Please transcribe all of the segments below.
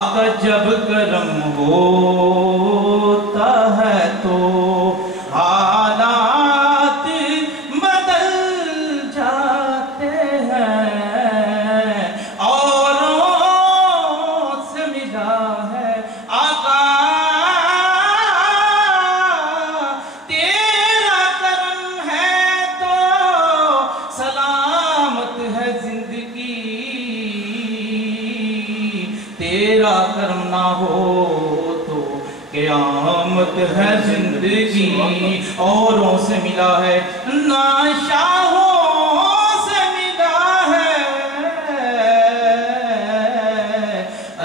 जब करम होता है तो हालात बदल जाते हैं। औरों से मिला है आका तेरा करम है तो सलामत है जिंदगी, तेरा करम ना हो तो क़यामत है जिंदगी। औरों से मिला है ना शाहों से मिला है,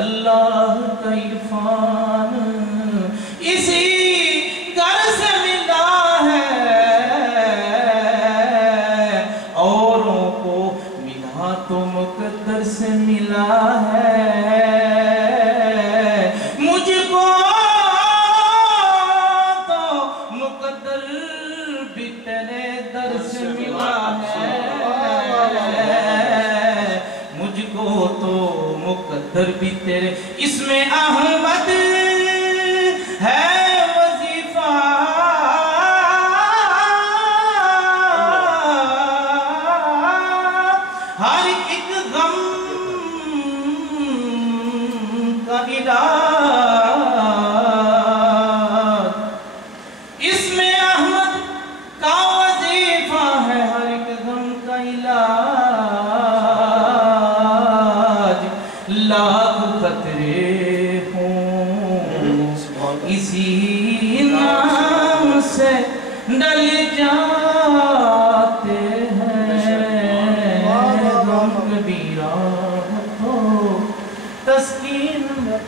अल्लाह का इरफान इसी घर से मिला है। औरों को मिला तो मुकद्दर से मिला है, मुझको तो मुकद्दर भी तेरे दर से मिला है। मुझको तो मुकद्दर भी तेरे इसमें अहमद है वजीफा, हर एक गम का इलाज इसमें अहमद का वजीफा है, हर एक गम का इलाज। लाख खतरे हों इसी नाम से डल जाते हैं। गम कबीरा हो तस्कीन में